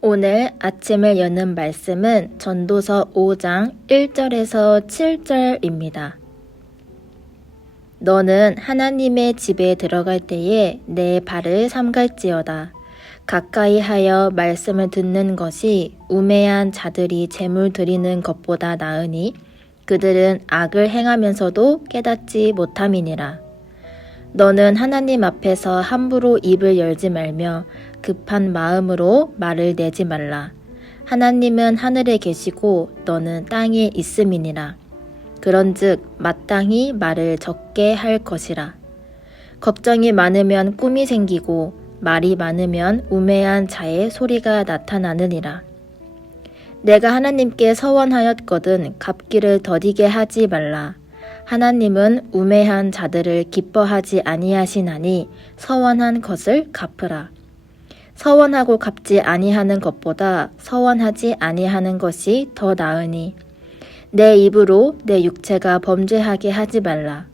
오늘 아침을 여는 말씀은 전도서 5장 1절에서 7절입니다. 너는 하나님의 집에 들어갈 때에 내 발을 삼갈지어다. 가까이 하여 말씀을 듣는 것이 우매한 자들이 재물 드리는 것보다 나으니 그들은 악을 행하면서도 깨닫지 못함이니라. 너는 하나님 앞에서 함부로 입을 열지 말며 급한 마음으로 말을 내지 말라. 하나님은 하늘에 계시고 너는 땅에 있음이니라. 그런즉 마땅히 말을 적게 할 것이라. 걱정이 많으면 꿈이 생기고 말이 많으면 우매한 자의 소리가 나타나느니라. 내가 하나님께 서원하였거든 갚기를 더디게 하지 말라. 하나님은 우매한 자들을 기뻐하지 아니하시나니 서원한 것을 갚으라. 서원하고 갚지 아니하는 것보다 서원하지 아니하는 것이 더 나으니 내 입으로 내 육체가 범죄하게 하지 말라.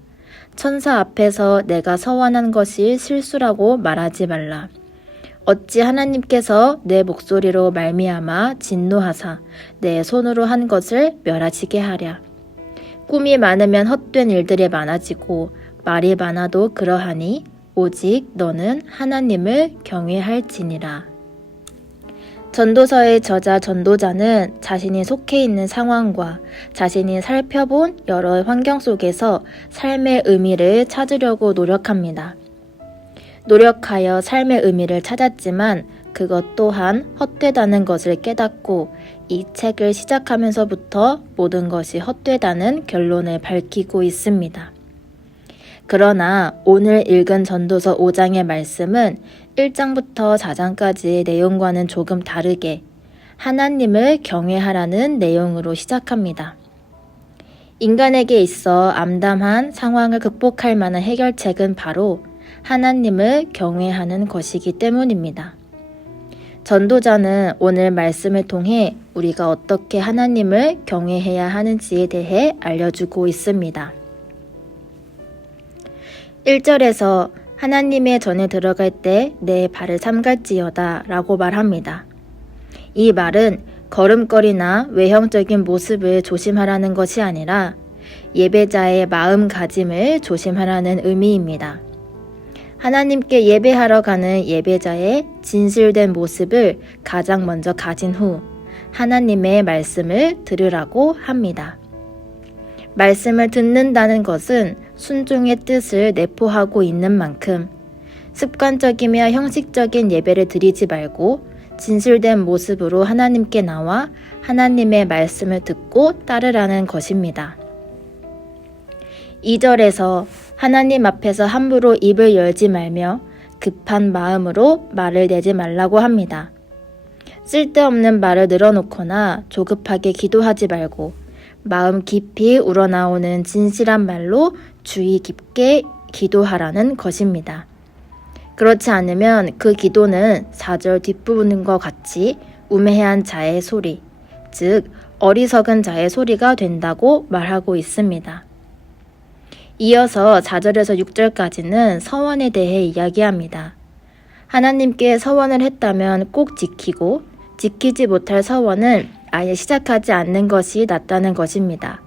천사 앞에서 내가 서원한 것이 실수라고 말하지 말라. 어찌 하나님께서 내 목소리로 말미암아 진노하사 내 손으로 한 것을 멸하시게 하랴. 꿈이 많으면 헛된 일들이 많아지고 말이 많아도 그러하니 오직 너는 하나님을 경외할지니라. 전도서의 저자 전도자는 자신이 속해 있는 상황과 자신이 살펴본 여러 환경 속에서 삶의 의미를 찾으려고 노력합니다. 노력하여 삶의 의미를 찾았지만 그것 또한 헛되다는 것을 깨닫고 이 책을 시작하면서부터 모든 것이 헛되다는 결론을 밝히고 있습니다. 그러나 오늘 읽은 전도서 5장의 말씀은 1장부터 4장까지의 내용과는 조금 다르게 하나님을 경외하라는 내용으로 시작합니다. 인간에게 있어 암담한 상황을 극복할 만한 해결책은 바로 하나님을 경외하는 것이기 때문입니다. 전도자는 오늘 말씀을 통해 우리가 어떻게 하나님을 경외해야 하는지에 대해 알려주고 있습니다. 1절에서 하나님의 전에 들어갈 때 내 발을 삼갈지어다 라고 말합니다. 이 말은 걸음걸이나 외형적인 모습을 조심하라는 것이 아니라 예배자의 마음가짐을 조심하라는 의미입니다. 하나님께 예배하러 가는 예배자의 진실된 모습을 가장 먼저 가진 후 하나님의 말씀을 들으라고 합니다. 말씀을 듣는다는 것은 순종의 뜻을 내포하고 있는 만큼 습관적이며 형식적인 예배를 드리지 말고 진실된 모습으로 하나님께 나와 하나님의 말씀을 듣고 따르라는 것입니다. 2절에서 하나님 앞에서 함부로 입을 열지 말며 급한 마음으로 말을 내지 말라고 합니다. 쓸데없는 말을 늘어놓거나 조급하게 기도하지 말고 마음 깊이 우러나오는 진실한 말로 주의 깊게 기도하라는 것입니다. 그렇지 않으면 그 기도는 4절 뒷부분과 같이 우매한 자의 소리, 즉 어리석은 자의 소리가 된다고 말하고 있습니다. 이어서 4절에서 6절까지는 서원에 대해 이야기합니다. 하나님께 서원을 했다면 꼭 지키고 지키지 못할 서원은 아예 시작하지 않는 것이 낫다는 것입니다.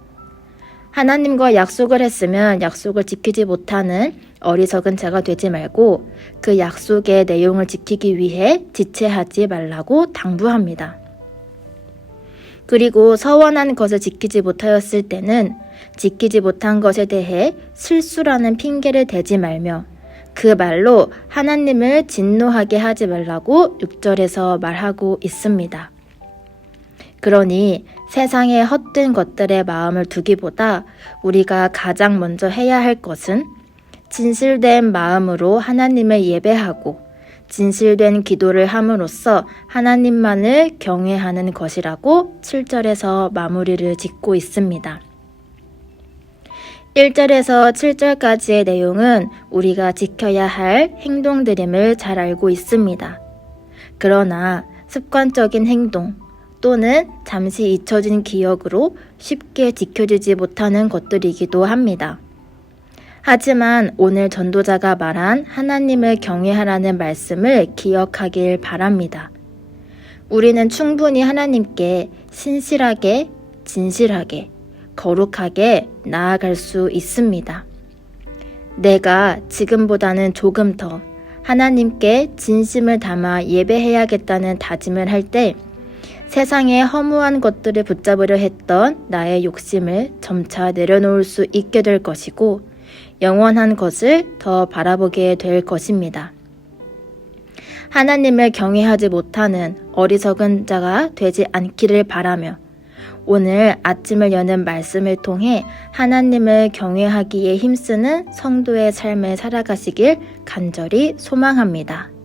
하나님과 약속을 했으면 약속을 지키지 못하는 어리석은 자가 되지 말고 그 약속의 내용을 지키기 위해 지체하지 말라고 당부합니다. 그리고 서원한 것을 지키지 못하였을 때는 지키지 못한 것에 대해 실수라는 핑계를 대지 말며 그 말로 하나님을 진노하게 하지 말라고 6절에서 말하고 있습니다. 그러니 세상의 헛된 것들에 마음을 두기보다 우리가 가장 먼저 해야 할 것은 진실된 마음으로 하나님을 예배하고 진실된 기도를 함으로써 하나님만을 경외하는 것이라고 7절에서 마무리를 짓고 있습니다. 1절에서 7절까지의 내용은 우리가 지켜야 할 행동들임을 잘 알고 있습니다. 그러나 습관적인 행동 또는 잠시 잊혀진 기억으로 쉽게 지켜지지 못하는 것들이기도 합니다. 하지만 오늘 전도자가 말한 하나님을 경외하라는 말씀을 기억하길 바랍니다. 우리는 충분히 하나님께 신실하게, 진실하게, 거룩하게 나아갈 수 있습니다. 내가 지금보다는 조금 더 하나님께 진심을 담아 예배해야겠다는 다짐을 할 때 세상의 허무한 것들을 붙잡으려 했던 나의 욕심을 점차 내려놓을 수 있게 될 것이고 영원한 것을 더 바라보게 될 것입니다. 하나님을 경외하지 못하는 어리석은 자가 되지 않기를 바라며 오늘 아침을 여는 말씀을 통해 하나님을 경외하기에 힘쓰는 성도의 삶을 살아가시길 간절히 소망합니다.